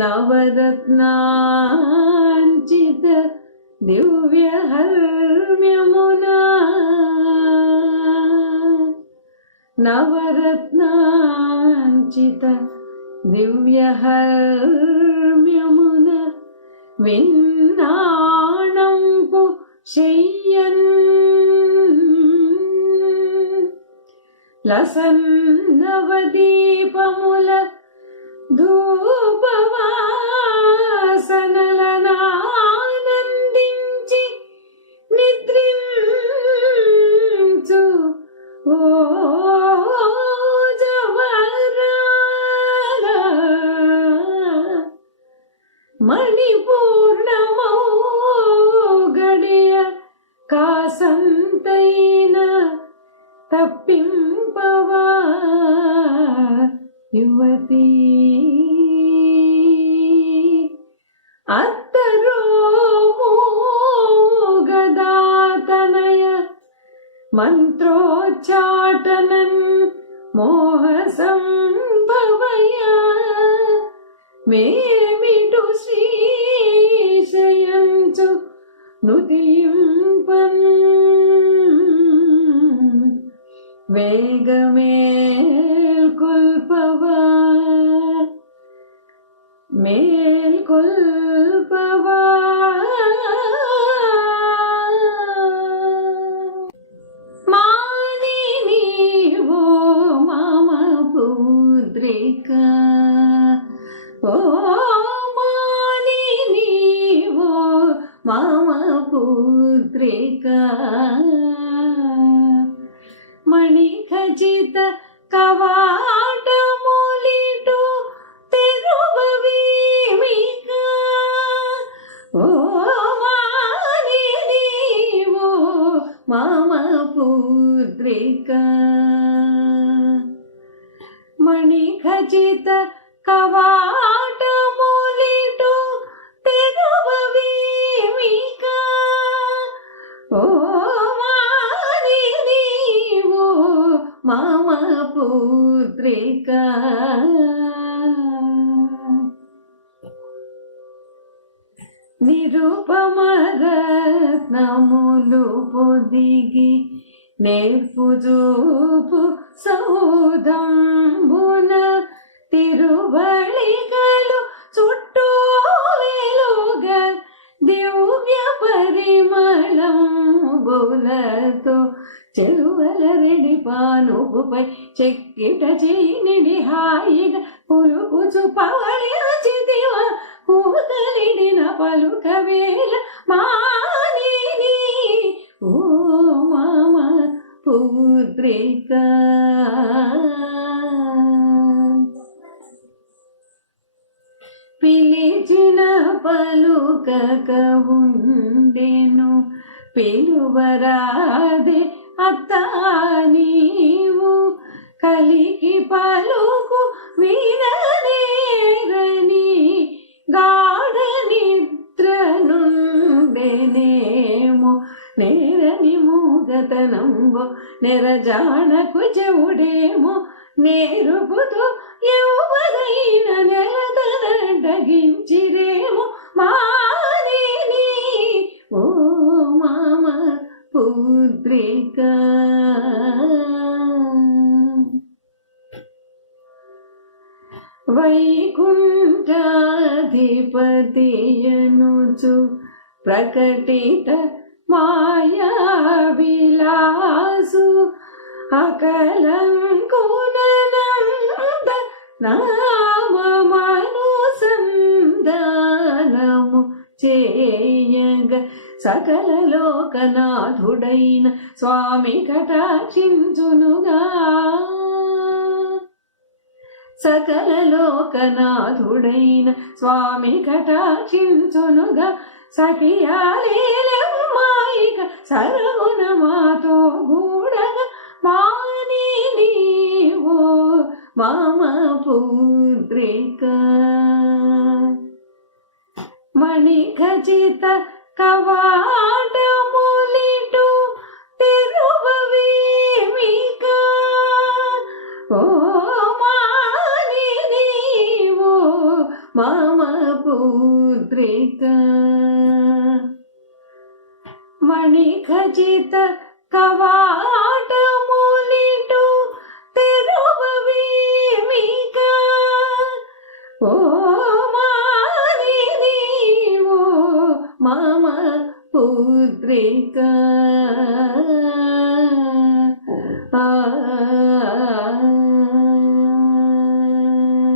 నవరత్నాంచిత దివ్యహర్మ్యమునా నవరత్నాంచిత దివ్యహర్మ్యమున విన్నాణంపు శయ్యన్ లసన్నవదీపముల ధూపవాసనలనానందించి నిద్రించు ఓ జవరాల మణిపూర్ణమౌ గడియ కాసంతైన తప్పింపవా యువతి అత్తరోము గదాతనయ మంత్రోచ్చాటనన్ మోహ సంభవయ మేమిటు శ్రీశయంచు నుతింపన్ వేగమేల్కొల్పవా మేల్కొల్పవా మానిని ఓ మామ పుత్రిక ఓ మానిని ఓ మామ పుత్రిక మణిఖచిత కవాటములిటు తెరువవీమిక ఓ మానిని ఓ మామ పుత్రిక మణిఖచిత కవాటములిటు తెరువవీమిక ఓ మామ పుత్రిక నిరుపమరత్నములు పొదిగి నేర్పుజూపు సౌధంబున తిరువళిగలు చుట్టూ వెలుగ దివ్య పరిమళంబులతో చెరువలరెడి పానుపుపై చెక్కిట చేయినిడి హాయిగా పులుకుచు పవళిచిదివ కూతలిడిన పలుక వేళ మానిని ఓ మామ పుత్రిక పిలిచిన పలుకక ఉండెను పిలువరాదే అత్త నీవు కలికి పలుకు విననేరని గాఢ నిద్ర నుండెనేమో నేరని మూగతనంబో నెరజానకు చెవుడేమో నేరుపుతో ఎవరైన నెలతనడగించిరేమో మానిని ఓ మామ పుత్రిక వైకుంఠాధిపతియనుచు ప్రకటిత మాయా విలాసు అకలంకునంద నామమనుసంధానము చేయగ సకల లోకనాథుడైన స్వామి కటాక్షించునుగా సకల లోకనాథుడైన స్వామి కటాక్షించునుగా సఖియాలేలమ్మాయిక సరగుణ మాతో గూడగా మానిని ఓ మామ పుత్రిక మణిఖచిత కవాటములిటు తెరువవీమిక ఓ మానిని ఓ మామ పుత్రిక మణిఖచిత కవాటములిటు తెరువవేమిక ఓ మానిని ఓ మమ పుత్రిక